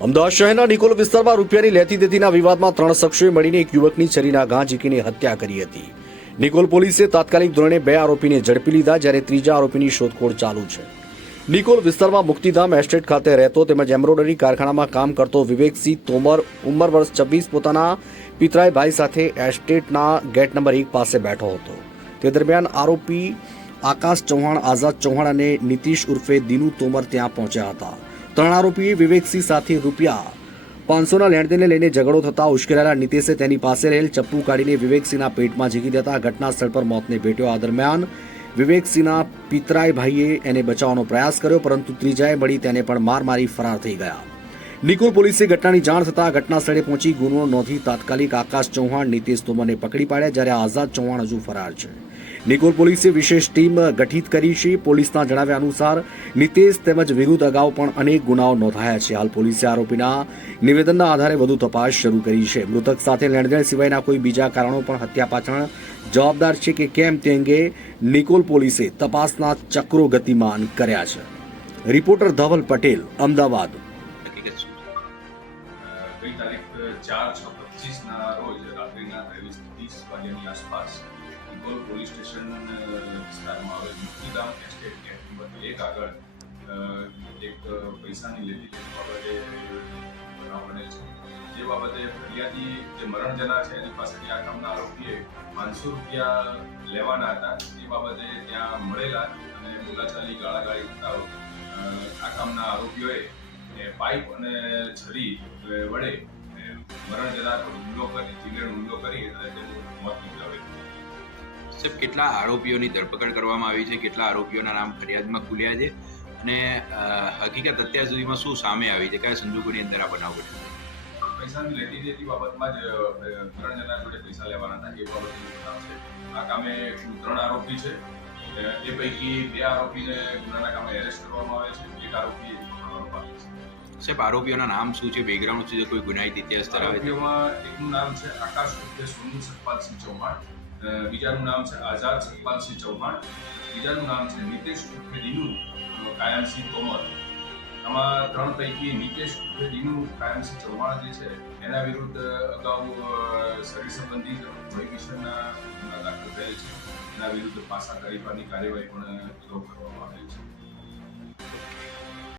અમદાવાદ શહેરના નિકોલ વિસ્તારમાં રૂપિયાની લેતી દેતીના વિવાદમાં ત્રણ શખ્સોએ મળીને એક યુવકની છરીના ઘા ઝીકીને હત્યા કરી હતી. નિકોલ પોલીસે તાત્કાલિક ધોરણે બે આરોપીને ઝડપી લીધા, જ્યારે ત્રીજા આરોપીની શોધખોળ ચાલુ છે. નિકોલ વિસ્તારમાં મુક્તિધામ એસ્ટેટ ખાતે રહેતો તેમજ એમ્બ્રોડરી કારખાનામાં કામ કરતો વિવેકસિંહ તોમર ઉંમર વર્ષ છવ્વીસ, પોતાના પિતરાય ભાઈ સાથે એસ્ટેટના ગેટ નંબર એક પાસે બેઠો હતો. તે દરમિયાન આરોપી આકાશ ચૌહાણ, આઝાદ ચૌહાણ અને નીતિશ ઉર્ફે દિનુ તોમર ત્યાં પહોંચ્યા હતા. ત્રણ આરોપીએ વિવેકસિંહ સાથે રૂપિયા પાંચસોના લેણદેણને લઈને ઝઘડો થતા ઉશ્કેરાયેલા નીતિશે તેની પાસે રહેલ ચપ્પુ કાઢીને વિવેકસિંહના પેટમાં ઝીકી દેતા ઘટના સ્થળ પર મોતને ભેટ્યો. આ દરમિયાન વિવેકસિંહના પિતરાય ભાઈએ એને બચાવવાનો પ્રયાસ કર્યો, પરંતુ ત્રીજાએ મળી તેને પણ માર મારી ફરાર થઈ ગયા. નિકુલ પોલીસે ઘટનાની જાણ થતાં ઘટના સ્થળે પહોંચી ગુનો નોંધી તાત્કાલિક આકાશ ચૌહાણ નીતિશ તોમરને પકડી પાડ્યા, જ્યારે આઝાદ ચૌહાણ હજુ ફરાર છે. નિકોલ પોલીસે વિશેષ ટીમ ગઠિત કરી છે. પોલીસના જણાવ્યા અનુસાર, નિતેશ તેમજ વિરુદ્ધ અગાઉ પણ અનેક ગુનાઓ નોંધાયા છે. હાલ પોલીસે આરોપીના નિવેદનના આધારે વધુ તપાસ શરૂ કરી છે. મૃતક સાથે લેણદેણ સિવાયના કોઈ બીજા કારણો પણ હત્યા પાછળ જવાબદાર છે કે કેમ તે અંગે નિકોલ પોલીસે તપાસના ચક્રો ગતિમાન કર્યા છે. રિપોર્ટર ધવલ પટેલ, અમદાવાદ. ગઈ તારીખ ચાર છ પચીસના રોજ રાત્રિના ત્રેવીસ ત્રીસ વાગ્યાની આસપાસ ઇકોલ પોલીસ સ્ટેશન વિસ્તારમાં આવેલ મુક્તિધામ એસ્ટેટ ગેટ નંબર એક આગળ એક પૈસાની લેતી બાબતે બનાવ છે. જે બાબતે ફરિયાદી જે મરણ જનાર છે, એની પાસેથી આ કામના આરોપીએ પાંચસો રૂપિયા લેવાના હતા. એ બાબતે ત્યાં મળેલા અને બોલાચાલી ગાળાગાળી થતા આ કામના આરોપીઓએ પાઇપ અને છરી વડે મરણ જનાર પર હુમલો કરી જીવલેણ હુમલો કરી અને તેનું મોત નિપજાવેલ સાહેબ કેટલા આરોપીઓની ધરપકડ કરવામાં આવી છે? કેટલા આરોપીઓના નામ ફરિયાદમાં ખુલ્યા છે? અને હકીકત અત્યાર સુધીમાં શું સામે આવી છે? કયા સંજોગોની અંદર આ બનાવ બન્યો? પૈસાની લેતી દેતી બાબતમાં જ ત્રણ જણા જોડે પૈસા લેવાના હતા એ બાબતનું બનાવ છે. આ કામે ત્રણ આરોપી છે. એ પૈકી બે આરોપીને ગુનાના કામે એરેસ્ટ કરવામાં આવે છે. એક આરોપી સાહેબ, આરોપીઓના નામ શું છે? બેકગ્રાઉન્ડ શું છે? કોઈ ગુનાહિત ઇતિહાસ ધરાવે છે? એકનું નામ છે આકાશ ઉર્ફે સોનુ, સતપાલસિંહ ચૌહાણ. બીજાનું નામ છે આઝાદ સતપાલસિંહ ચૌહાણ. બીજાનું નામ છે નીતેશ ઉર્ફે દિનુ કાયમસિંહ તોમર આમાં ત્રણ પૈકી નીતેશ ઉર્ફે દિનુ, કાયમસિંહ ચૌહાણ જે છે, એના વિરુદ્ધ અગાઉ શરીર સંબંધી પ્રોહિબિશનના ગુના દાખલ થયેલ છે. એના વિરુદ્ધ પાસા કરીવાની કાર્યવાહી પણ કરવામાં આવેલ છે.